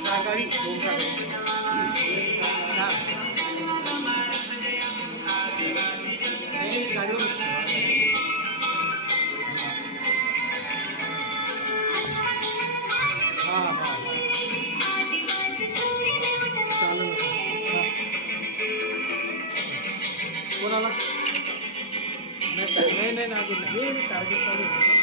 शाकाहारी कोणाला नाही नाही ना अजून हे टार्गेट चालू आहे.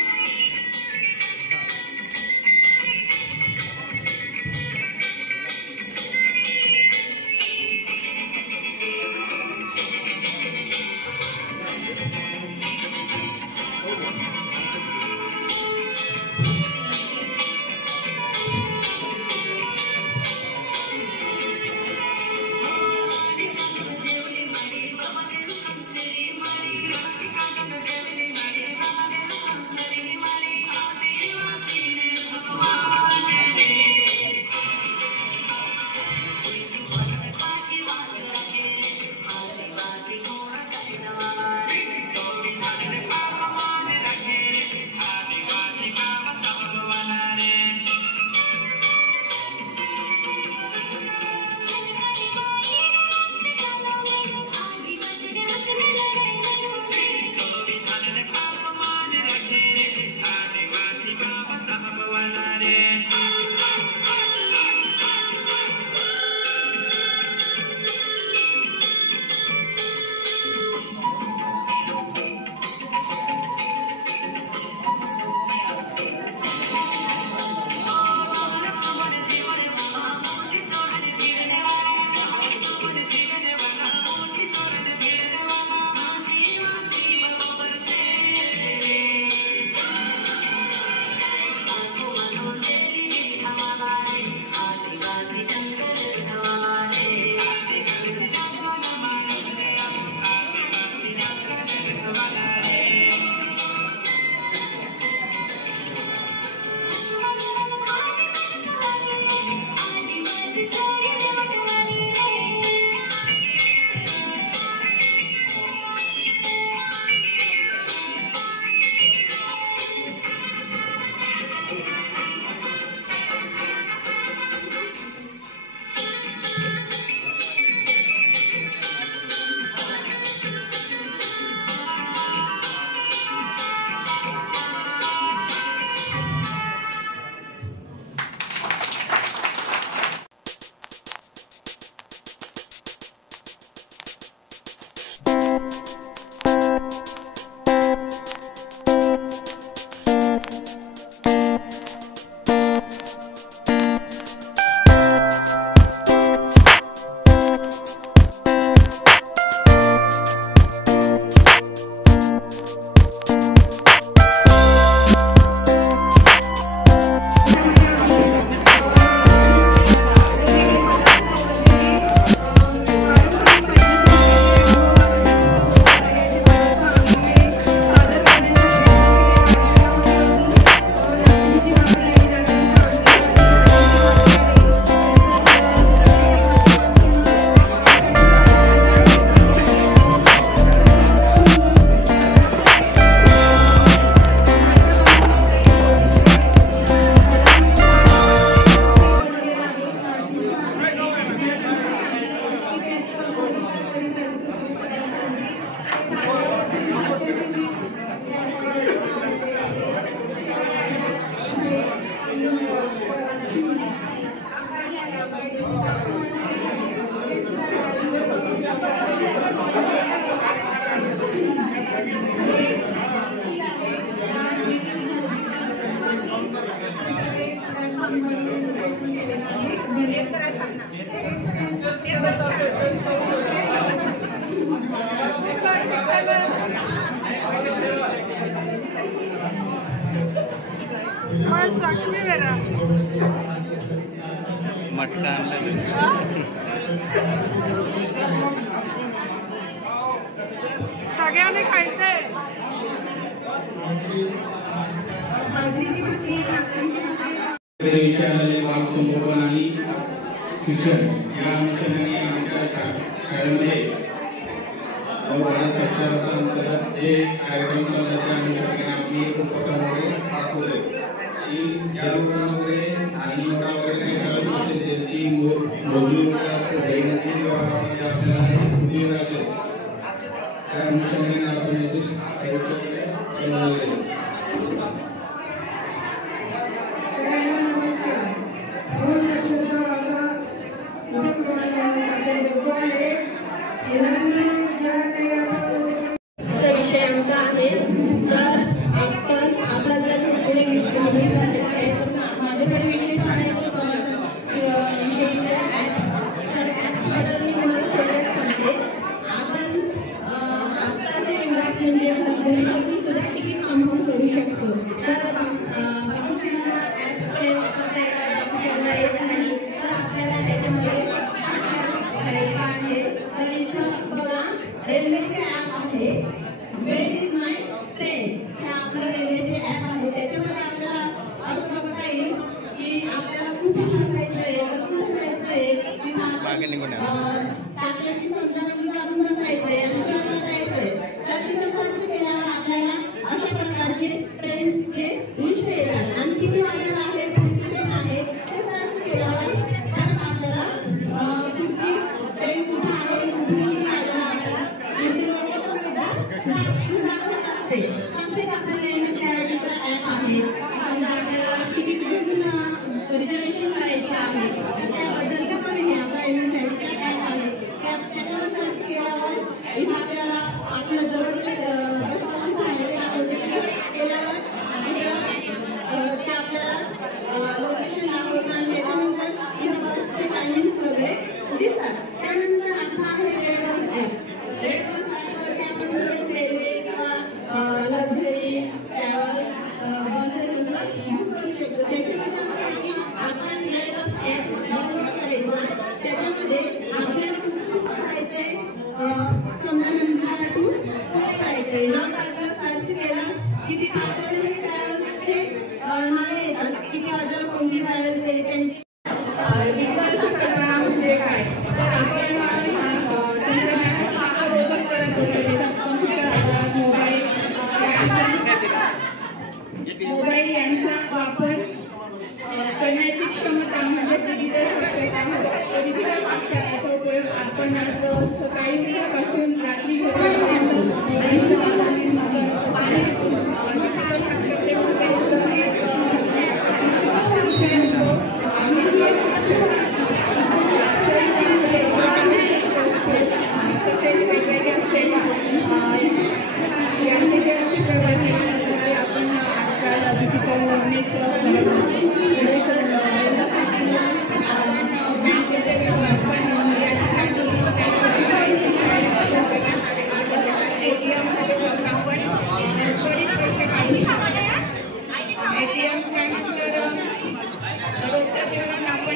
मटका सगळ्यांनी खायचंय. विषयालय बाल संगोपन आणि शिक्षण या अनुषंगाने आमच्या शाळेमध्ये साक्षरता अंतर्गत जे कार्यक्रम चालतात त्या अनुषंगाने आम्ही एक उपक्रम पाठवले की ज्या लोकांमध्ये आणि वगैरे त्यांची मोजणी दैनंदिन व्यवहारामध्ये आपल्याला कुठे राहते त्या अनुषंगाने आपण याची विषय आमचा आहे तर आपण आपला जर माझ्याकडे विषय सांगायचं तर ॲपबद्दल मी तुम्हाला थोडक्यात सांगते. आपण आत्ताचे म्हणजे सुद्धा तिकीट कन्फर्म करू शकतो. तर येत नाही तर आपल्याला त्याच्यामध्ये आहे. तर इथं बघा रेल्वेचे ॲप आहे. वेअर इज माय ट्रेन हे आपलं रेल्वेचे ॲप आहे. त्याच्यामध्ये आपल्याला असं बघता येईल की आपल्याला कुठे जायचंय टाकल्याची समजा नदीवरून जायचंय जायचंय तर तिथं सर्च केल्यावर आपल्याला अशा प्रकारचे ट्रेनचे विषय येतात आणि किती वाजेला आहे कुठे आहे ते सर्च केल्यावर तर आपल्याला कुठची ट्रेन कुठे आहे कुठे किती वाजेला आहे रिझर्वेशन करायचं आहे त्याबद्दल पण हे आपला एमएनसीचा ॲप आहे. त्याच्यावर सर्च केल्यावर इथं आपल्याला आपलं जवळचे केल्यावर ते आपल्याला लोकेशन दाखवतं आणि त्याच्यानंतर इथं बसचे टायमिंग्स वगैरे दिसतात. त्यानंतर आपला आहे red bus app. Red bus ॲपवरती आपण रेल्वे किंवा लक्झरी ट्रॅव्हल बसेस बुक करू शकतो. त्याच्यामध्ये आपण रेड बस ॲप डाउनलोड करायचा. त्याच्यामध्ये आपल्याला कुठून जायचंय समजा नंदुरबारहून पुणे जायचंय नाव टाकलं सर्च केलं की तिथे आपल्याला ट्रॅव्हल्सचे नावे येतात किती हजार कोणती ट्रॅव्हल्स आहे त्यांची विकासाची कल्पना म्हणजे काय तर आपण तंत्रज्ञानाचा वापर करत होतो. कम्प्युटर मोबाईल यांचा वापर करण्याची क्षमता म्हणजे डिजिटल साक्षरता डिजिटल साक्षरतेचा उपयोग आपण सकाळी उठल्यापासून रात्री झोपेपर्यंत आपण आजकाल डिजिटल ATM त्यानंतर रोजच्या जीवनात आपण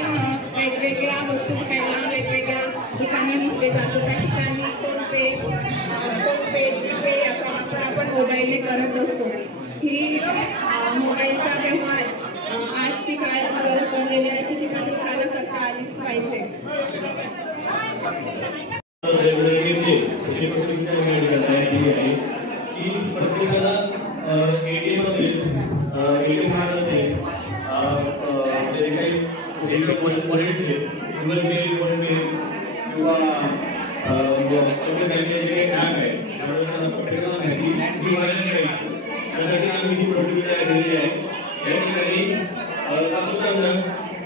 वेगवेगळ्या वस्तू घ्यायला वेगवेगळ्या दुकानांमध्ये जातो. त्या ठिकाणी फोनपे जीपे याचा वापर आपण मोबाईलने करत असतो. ही मोबाईलचा व्यवहार आजची काळाची गरज बनलेली आहे की ती प्रत्येकाला करता आलीच पाहिजे. प्रत्येकाला एटीएम असेल एटीएम कार्ड असेल जे काही वॉलेट गुगल पे फोन पे किंवा बँकेचे जे काही ॲप आहे त्यामुळे प्रत्येकाला माहिती त्यासाठी आम्ही ही प्रोजेक्ट तयार केलेली आहे. या ठिकाणी असं सांगलं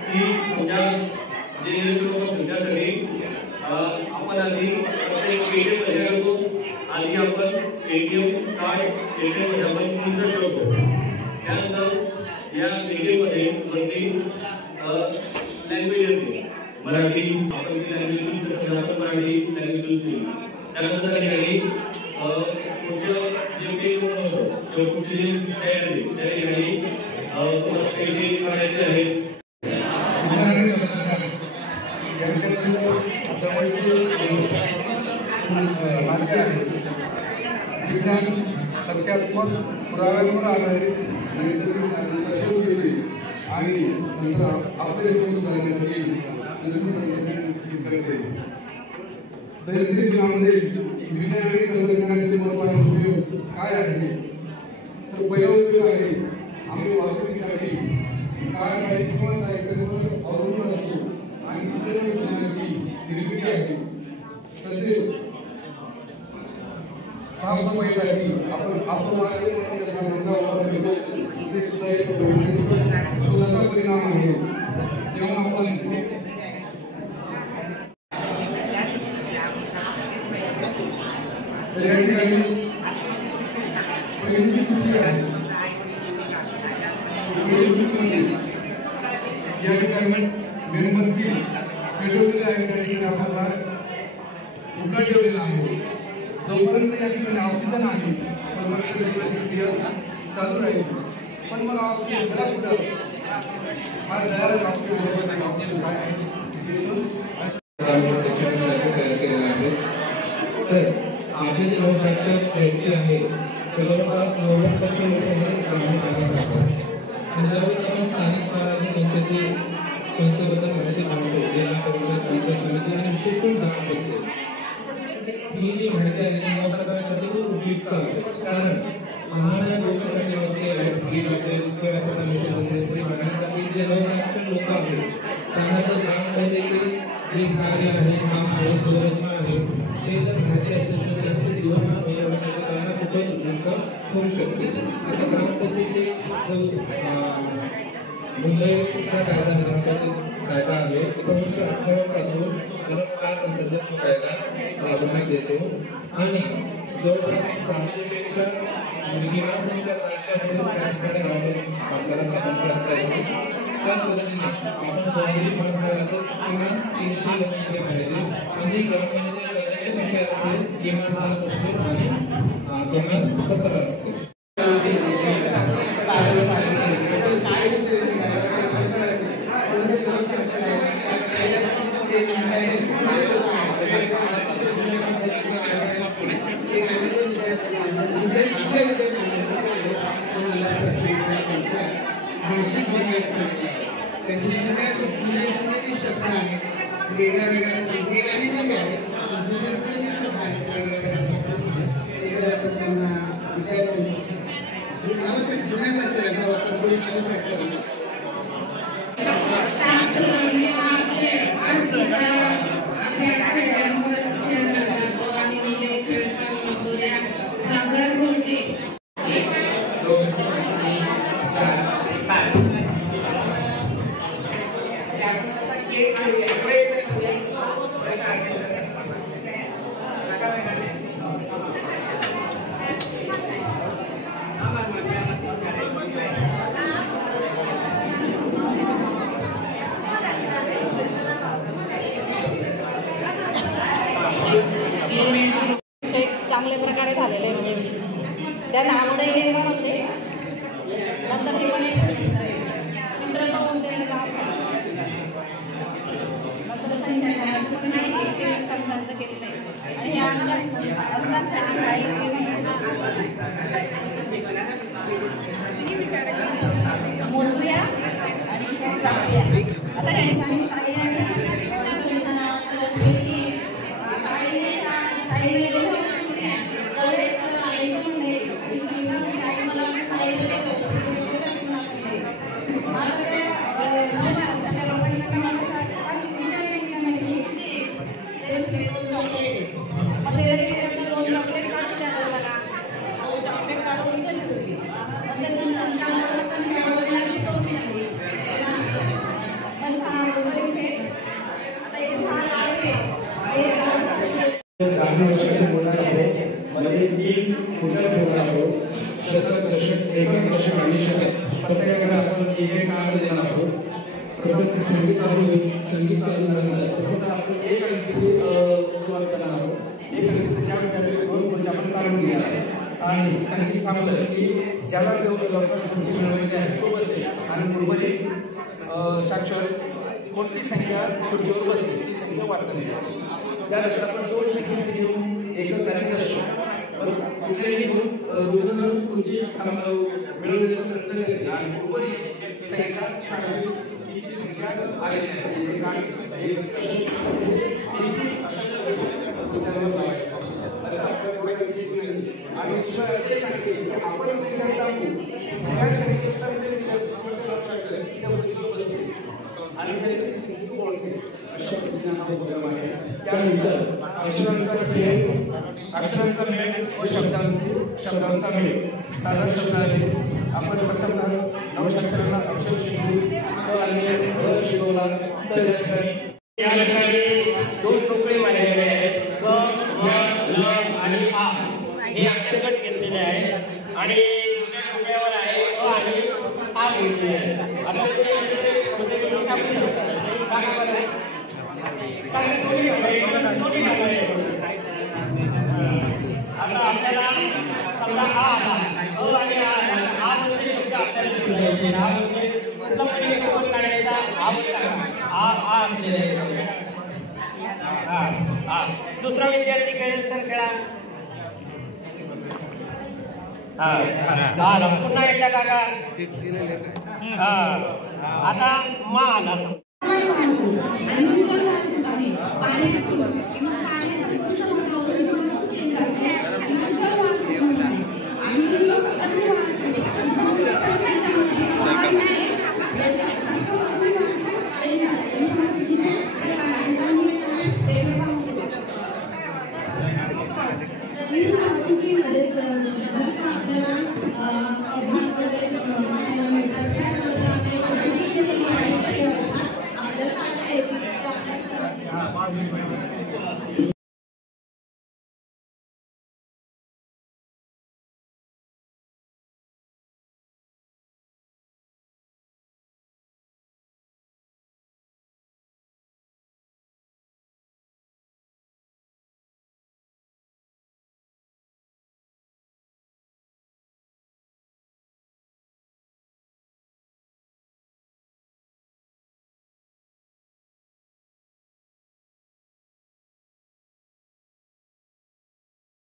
की तुमच्या जे लोक तुमच्यासाठी आपण आधी प्रत्येक एटीएम कसे करतो आधी आपण एटीएम कार्ड एटीएममध्ये आपण इन्सर्ट करतो. त्यानंतर या एटीएममध्ये वरती लँग्वेज येते मराठी आपण ती लँग्वेज यूज करतो आपण मराठी लँग्वेज यूज केली. त्यानंतर त्या ठिकाणी पुढचं जे पेज होतं किंवा पुढचे जे तयार आहे त्या ठिकाणी तुम्हाला पैसे काढायचे आहेत. विज्ञान तथ्यात्मक पुराव्यांवर आधारित नैसर्गिक साधनांचा शोध घेते आणि नंतर आपले जीवन सुधारण्यासाठी नवीन तंत्रज्ञान विकसित करते. दैनंदिन जीवनामध्ये विज्ञान आणि तंत्रज्ञानाचे महत्त्वाचे उपयोग काय आहे तर पहिला उपयोग आहे आम्ही वाहतुकीसाठी कार किंवा सायकलवर अवलंबून असतो आणि सर्व ज्ञानाची निर्मिती आहे. तसेच साफसफाईसाठी आपण ते सुद्धा एक सुद्धा परिणाम आहे. तेव्हा आपण या ठिकाणी मेणबत्ती पेटवलेली आहे. त्या ठिकाणी आपण ग्लास उघडा ठेवलेला आहे. जोपर्यंत या ठिकाणी ऑक्सिजन आहे तोपर्यंत प्रतिक्रिया चालू राहील. पण मग ऑक्सिजन गेला कुठं? हा तयार ऑक्सिजन काय आहे तर आपले जे लोकशाहीचे आहे ते जवळपास 90% लोक ग्रामीण भागात राहतात. आणि ज्यावेळेस आपण स्थानिक स्वराज्य संस्थेबद्दल माहिती मांडतो जेणेकरून पंचायत समिती आणि विशेष करून ग्रामपंचायत ही जी माहिती आहे ती नवसाधारणासाठी खूप उपयुक्त आहे. कारण आम्हाला लोकांसाठी वगैरे असेल किंवा मिशन असेल तरी मागण्यासाठी जे नवसाक्षर लोक आहेत त्यांना तर जाण पाहिजे की जे कार्य आहे काम आहे सुरक्षा आहे ते जर माहिती असेल तर त्यांचे जीवन त्यांना खूपच उपयुक्त होऊ शकते. आता ग्रामपंचायतीचे मुंबईचा कायदा आहे 1958 पासून गणकाळ अंतर्गत तो कायदा राबवण्यात येतो आणि जवळपास 500पेक्षा किमान संख्या साक्षर त्या ठिकाणी आपल्याला स्थापन करता येते. त्याच पद्धतीने आपण शहरी भागात किमान 300 लोक पाहिजे म्हणजे ग्रामपंचायतीची संख्या असेल किमान 7 असते आणि किमान 17 असते. चांगल्या प्रकारे झालेले म्हणजे त्या नावडे निर्माण होते. नंतर ते पण एक चित्र पाहून त्यांचं काम नंतर संतांचं केलेलं आहे आणि हे अनुदानसाठी काही मोजूया आणि जाऊया. आता या ठिकाणी संगीत थांबलं की ज्याला तेवढं लवकर खुर्ची मिळवायची आहे तो बसेल आणि उर्वरित साक्षर कोणती संख्या खुर्चीवर बसली ती संख्या वाचली. त्यानंतर आपण 2 संख्येची घेऊन एकच तारीख असतो. पण कुठल्याही दोन खुर्ची मिळवली आणि उर्वरित संख्या सांगावी किती संख्या आलेली आहे आणि शिवाय असे सांगते की आपण संख्या सांगू या संख्येनुसार अक्षरांचा खेळ, अक्षरांचा मेळ व शब्दांचा मेळ. साधा शब्द आले. आपण प्रथमतः नवशाक्षरांना अक्षर शिकवू. शिकवला तर या ठिकाणी 2 टोपे मांडलेले आहेत. क, म, ल आणि आ हे अक्षरगट घेतलेले आहे आणि दुसऱ्या टोप्यावर आहे अ आणि आ घेतलेले आहे. आता आपल्याला समजा आ आला, अ आणि आ म्हणजे शब्द आपल्याला शिकवायचे. आ म्हणजे कुठला पण एक टोपण काढायचा, आवर टाका. आ असलेले दुसरा विद्यार्थी खेळेल सर खेळा. पुन्हा एकदा काका. आता मा आला.